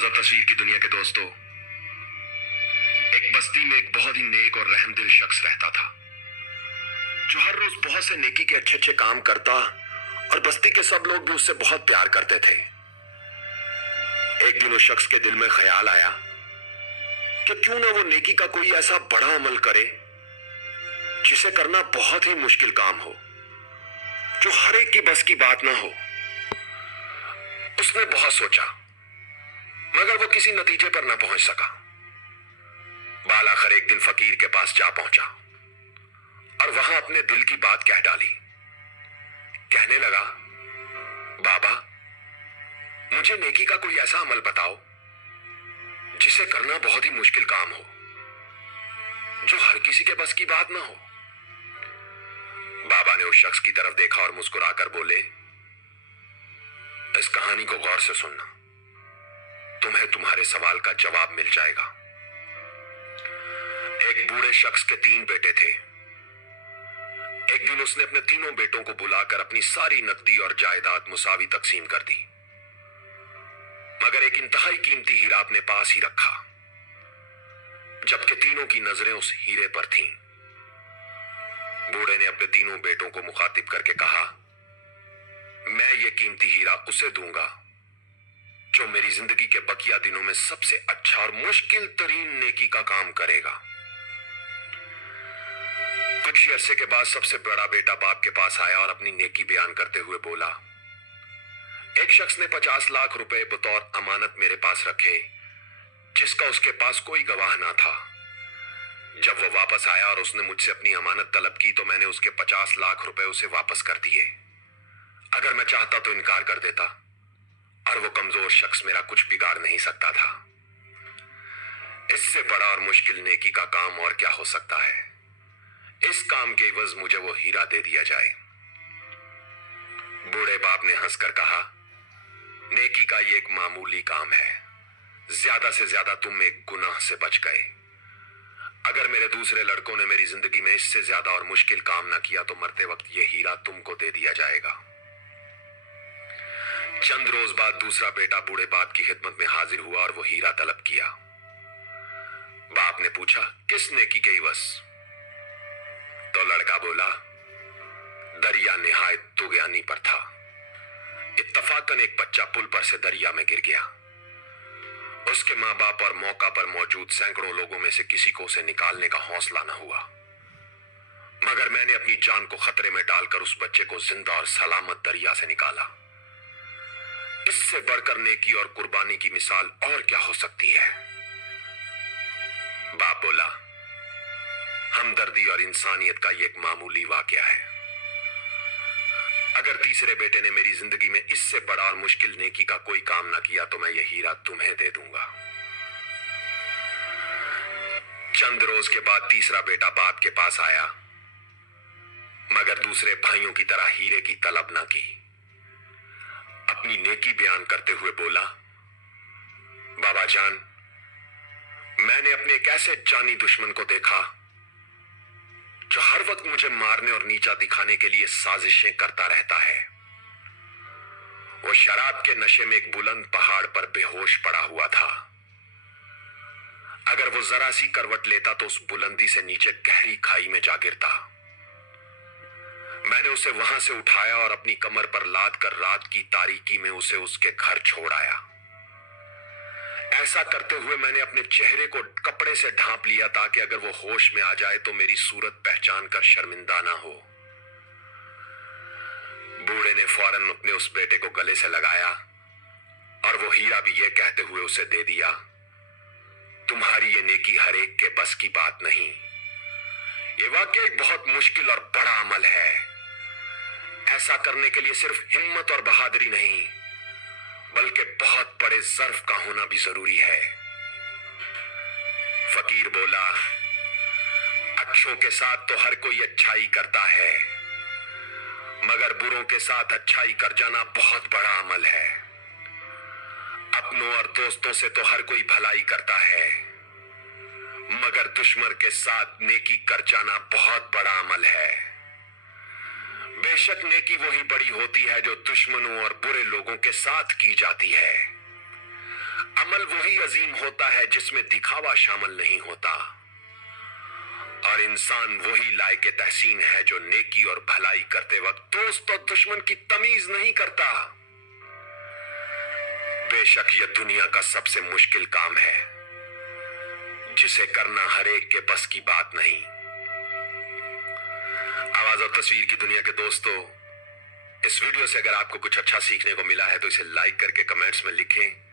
अंदाज और तस्वीर की दुनिया के दोस्तों, एक बस्ती में एक बहुत ही नेक और रहमदिल शख्स रहता था जो हर रोज बहुत से नेकी के अच्छे अच्छे काम करता और बस्ती के सब लोग भी उससे बहुत प्यार करते थे। एक दिन उस शख्स के दिल में ख्याल आया कि क्यों ना वो नेकी का कोई ऐसा बड़ा अमल करे जिसे करना बहुत ही मुश्किल काम हो, जो हर एक की बस की बात ना हो। उसने बहुत सोचा मगर वो किसी नतीजे पर ना पहुंच सका। बाल आखिर एक दिन फकीर के पास जा पहुंचा और वहां अपने दिल की बात कह डाली। कहने लगा, बाबा, मुझे नेकी का कोई ऐसा अमल बताओ जिसे करना बहुत ही मुश्किल काम हो, जो हर किसी के बस की बात ना हो। बाबा ने उस शख्स की तरफ देखा और मुस्कुराकर बोले, इस कहानी को गौर से सुनना, तुम्हें तुम्हारे सवाल का जवाब मिल जाएगा। एक बूढ़े शख्स के 3 बेटे थे। एक दिन उसने अपने तीनों बेटों को बुलाकर अपनी सारी नकदी और जायदाद मुसावी तकसीम कर दी, मगर एक इंतहाई कीमती हीरा अपने पास ही रखा, जबकि तीनों की नजरें उस हीरे पर थीं। बूढ़े ने अपने तीनों बेटों को मुखातिब करके कहा, मैं ये कीमती हीरा उसे दूंगा जो मेरी जिंदगी के बकिया दिनों में सबसे अच्छा और मुश्किल तरीन नेकी का काम करेगा। कुछ ही अरसे के बाद सबसे बड़ा बेटा बाप के पास आया और अपनी नेकी बयान करते हुए बोला, एक शख्स ने 50 लाख रुपए बतौर अमानत मेरे पास रखे, जिसका उसके पास कोई गवाह ना था। जब वो वापस आया और उसने मुझसे अपनी अमानत तलब की तो मैंने उसके 50 लाख रुपए उसे वापस कर दिए। अगर मैं चाहता तो इनकार कर देता और वो कमजोर शख्स मेरा कुछ बिगाड़ नहीं सकता था। इससे बड़ा और मुश्किल नेकी का काम और क्या हो सकता है। इस काम के एवज मुझे वो हीरा दे दिया जाए। बूढ़े बाप ने हंसकर कहा, नेकी का ये एक मामूली काम है, ज्यादा से ज्यादा तुम एक गुनाह से बच गए। अगर मेरे दूसरे लड़कों ने मेरी जिंदगी में इससे ज्यादा और मुश्किल काम ना किया तो मरते वक्त ये हीरा तुमको दे दिया जाएगा। चंद रोज बाद दूसरा बेटा बूढ़े बाप की खिदमत में हाजिर हुआ और वो हीरा तलब किया। बाप ने पूछा, किस नेकी के एवज? तो लड़का बोला, दरिया निहायत तुगयानी पर था। इत्तफाकन एक बच्चा पुल पर से दरिया में गिर गया। उसके मां बाप और मौका पर मौजूद सैकड़ों लोगों में से किसी को उसे निकालने का हौसला न हुआ, मगर मैंने अपनी जान को खतरे में डालकर उस बच्चे को जिंदा और सलामत दरिया से निकाला। इससे बढ़कर नेकी और कुर्बानी की मिसाल और क्या हो सकती है? बाप बोला, हमदर्दी और इंसानियत का ये एक मामूली वाकया है। अगर तीसरे बेटे ने मेरी जिंदगी में इससे बड़ा और मुश्किल नेकी का कोई काम ना किया तो मैं ये हीरा तुम्हें दे दूंगा। चंद रोज के बाद तीसरा बेटा बाप के पास आया, मगर दूसरे भाइयों की तरह हीरे की तलब ना की। अपनी नेकी बयान करते हुए बोला, बाबा जान, मैंने अपने एक ऐसे जानी दुश्मन को देखा जो हर वक्त मुझे मारने और नीचा दिखाने के लिए साजिशें करता रहता है। वो शराब के नशे में एक बुलंद पहाड़ पर बेहोश पड़ा हुआ था। अगर वो जरा सी करवट लेता तो उस बुलंदी से नीचे गहरी खाई में जा गिरता। मैंने उसे वहां से उठाया और अपनी कमर पर लाद कर रात की तारीकी में उसे उसके घर छोड़ आया। ऐसा करते हुए मैंने अपने चेहरे को कपड़े से ढांप लिया ताकि अगर वो होश में आ जाए तो मेरी सूरत पहचान कर शर्मिंदा ना हो। बूढ़े ने फौरन अपने उस बेटे को गले से लगाया और वो हीरा भी ये कहते हुए उसे दे दिया, तुम्हारी ये नेकी हर एक के बस की बात नहीं। ये वाकई एक बहुत मुश्किल और बड़ा अमल है। ऐसा करने के लिए सिर्फ हिम्मत और बहादुरी नहीं, बल्कि बहुत बड़े ज़र्फ का होना भी जरूरी है। फकीर बोला, अच्छों के साथ तो हर कोई अच्छाई करता है, मगर बुरों के साथ अच्छाई कर जाना बहुत बड़ा अमल है। अपनों और दोस्तों से तो हर कोई भलाई करता है, मगर दुश्मन के साथ नेकी कर जाना बहुत बड़ा अमल है। बेशक नेकी वही बड़ी होती है जो दुश्मनों और बुरे लोगों के साथ की जाती है। अमल वही अजीम होता है जिसमें दिखावा शामिल नहीं होता, और इंसान वही लायके तहसीन है जो नेकी और भलाई करते वक्त दोस्त और दुश्मन की तमीज नहीं करता। बेशक यह दुनिया का सबसे मुश्किल काम है, जिसे करना हर एक के बस की बात नहीं। आवाज और तस्वीर की दुनिया के दोस्तों, इस वीडियो से अगर आपको कुछ अच्छा सीखने को मिला है तो इसे लाइक करके कमेंट्स में लिखें